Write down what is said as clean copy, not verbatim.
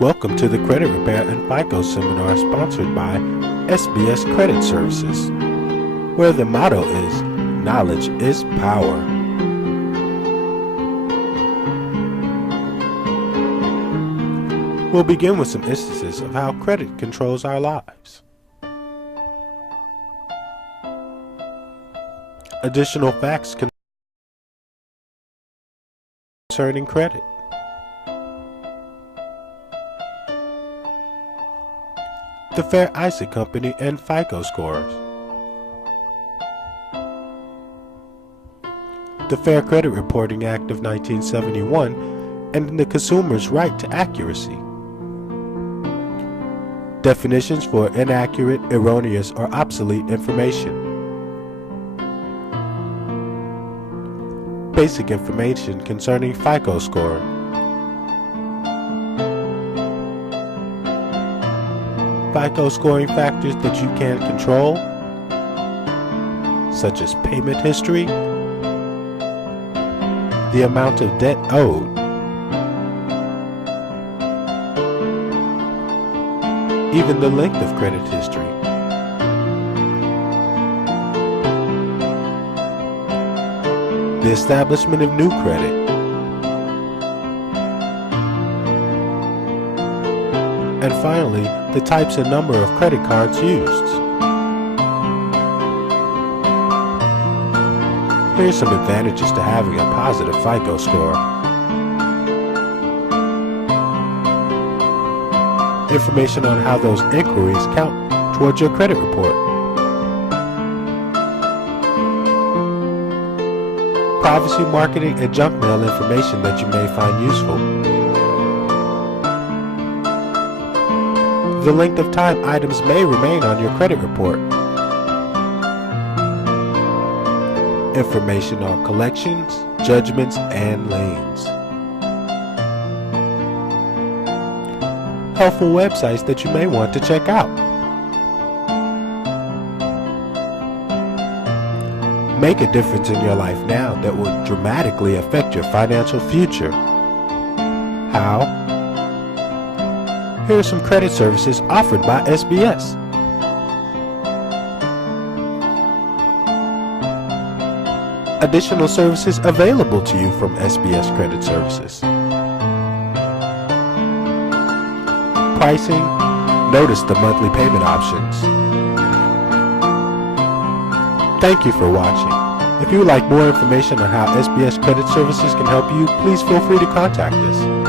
Welcome to the Credit Repair and FICO seminar sponsored by SBS Credit Services, where the motto is, knowledge is power. We'll begin with some instances of how credit controls our lives. Additional facts concerning credit. The Fair Isaac Company and FICO scores. The Fair Credit Reporting Act of 1971 and the consumer's right to accuracy. Definitions for inaccurate, erroneous, or obsolete information. Basic information concerning FICO score. FICO scoring factors that you can control, such as payment history, the amount of debt owed, even the length of credit history. The establishment of new credit. And finally, the types and number of credit cards used. Here are some advantages to having a positive FICO score. Information on how those inquiries count towards your credit report. Privacy, marketing, and junk mail information that you may find useful. The length of time items may remain on your credit report. Information on collections, judgments, and liens. Helpful websites that you may want to check out. Make a difference in your life now that will dramatically affect your financial future. How? Here are some credit services offered by SBS. Additional services available to you from SBS Credit Services. Pricing. Notice the monthly payment options. Thank you for watching. If you would like more information on how SBS Credit Services can help you, please feel free to contact us.